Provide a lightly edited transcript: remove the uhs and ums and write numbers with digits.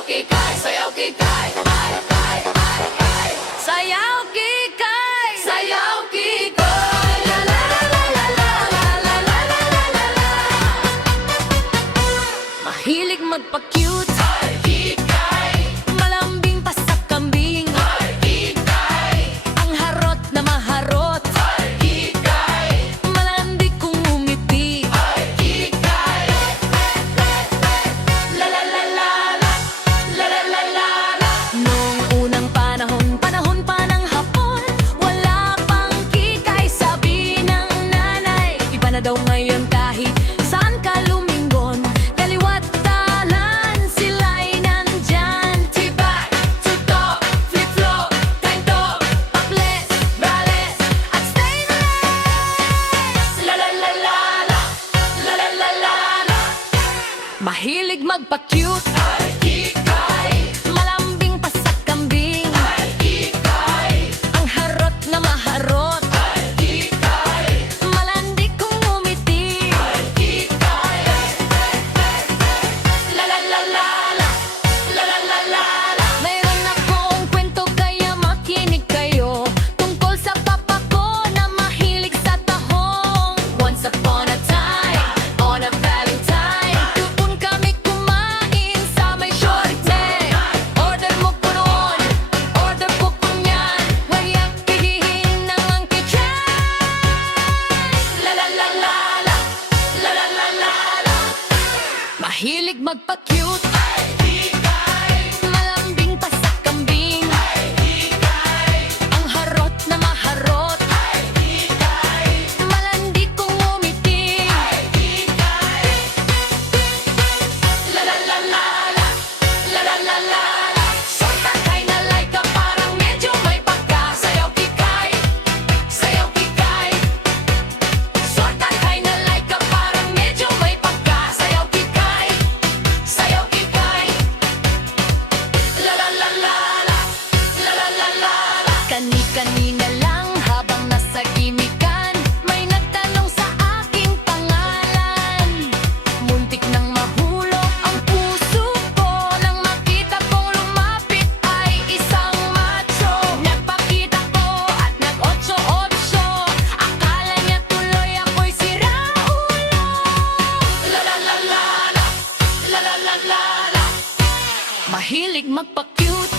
sayaw kikay, sayaw kikay, ay, ay, ay, ay. Sayaw kikay, sayaw kikay. La la la la la la la la la la la la. Mahilig magpa-cute, ay, kikay. Malambing pa sa kambing, ay, kikay. Ang harot na maharot, ay, kikay. Malandi kung umiti, ay, kikay. La la la la la, la la la la la. Noong unang panahon pa ng hapon, wala pang kikay, sabi ng nanay. Iba na daw ngayon kahit saan ka lumingon, kaliwat kanan sila'y nandyan. Tibay, tutok, flip-flop, tank-top, topless, braless, at stainless. La la la la la, la la la la la. Mahilig magpa-cute, ay, kikay. Malambing pa sa kambing, ay, kikay. Ang harot na maharot, ay, kikay. Malandi kung umiti, ay, kikay. La la la la la, la la la la la. Mayroon akong kwento kaya makinig kayo, tungkol sa papa ko na mahilig sa tahong. Once upon a time, on a Valentine, doon kami kumain sa may shorte. Order mo po noon, order ko po niyan, wayak kigihin ng ang kitchen. La la la la la, la la la la la. Mahilig magpa-cute, ay, kikay. Malambing pa sa kambing, ay, kikay. Ang harot na maharot, ay, kikay. Malandi kung umiti, ay, kikay. La la la la la, la la la la la. Sorta kay na like ka parang medyo may pagka. Sayaw kikay, sayaw kikay. Sorta kay na like ka parang medyo may pagka. Sayaw kikay, sayaw kikay. La la la la la, la la la la la. Kani-kanina lang habang nasa gimikan, may nagtanong sa aking pangalan. Muntik nang mahulog ang puso ko nang makita kong lumapit ay isang macho. Nagpakita ko at nag-otso-otso, akala niya tuloy ako'y siraulo. La la la la la, la la la la la. Mahilig magpa-cute,